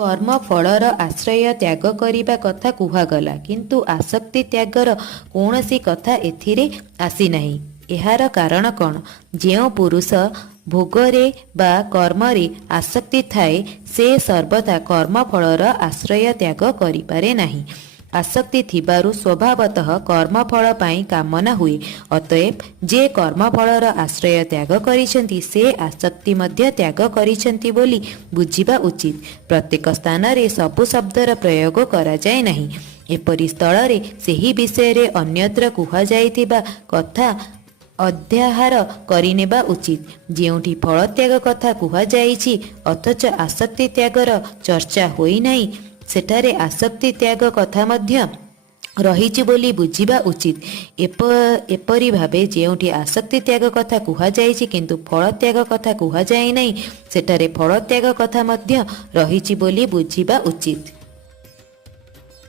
कर्म फलर आश्रय त्याग करिबा कथा कुहागला किंतु आसक्ति त्यागर कौनसी कथा एथिरे आसी नाही। एहार कारण कौन? जेउ पुरुष भोगरे बा कर्मरे आसक्ति थाए से सर्वदा कर्म फलर आश्रय त्याग करिपारे नाही। आसक्ति थिबारु स्वभावतः कर्मफल पाई कामना हुए। अतएव जे कर्मफलर आश्रय त्याग करिसेंती से आसक्ति मध्य त्याग करिसेंती बोली बुझिबा उचित। प्रत्येक स्थान रे सबु शब्दर प्रयोग करा जाय नाही। एपरि स्थଳରେ ସେହି विषୟରେ अन्यत्र कुहा जाइथिबा कथा अध्याहार करिनेबा उचित। जेउठी फलत्याग कथा कुहा जाइछि अथच आसक्ति त्यागर चर्चा होई नाही सेठारे आसक्ति त्याग कथा मध्य रहिछि बोली बुझिबा उचित। एपरि भावे जेउठी आसक्ति त्याग कथा कुहा जाइछि किंतु फल त्याग कथा कुहा जाय नाही सेठारे फल त्याग कथा मध्य रहिछि बोली बुझिबा उचित।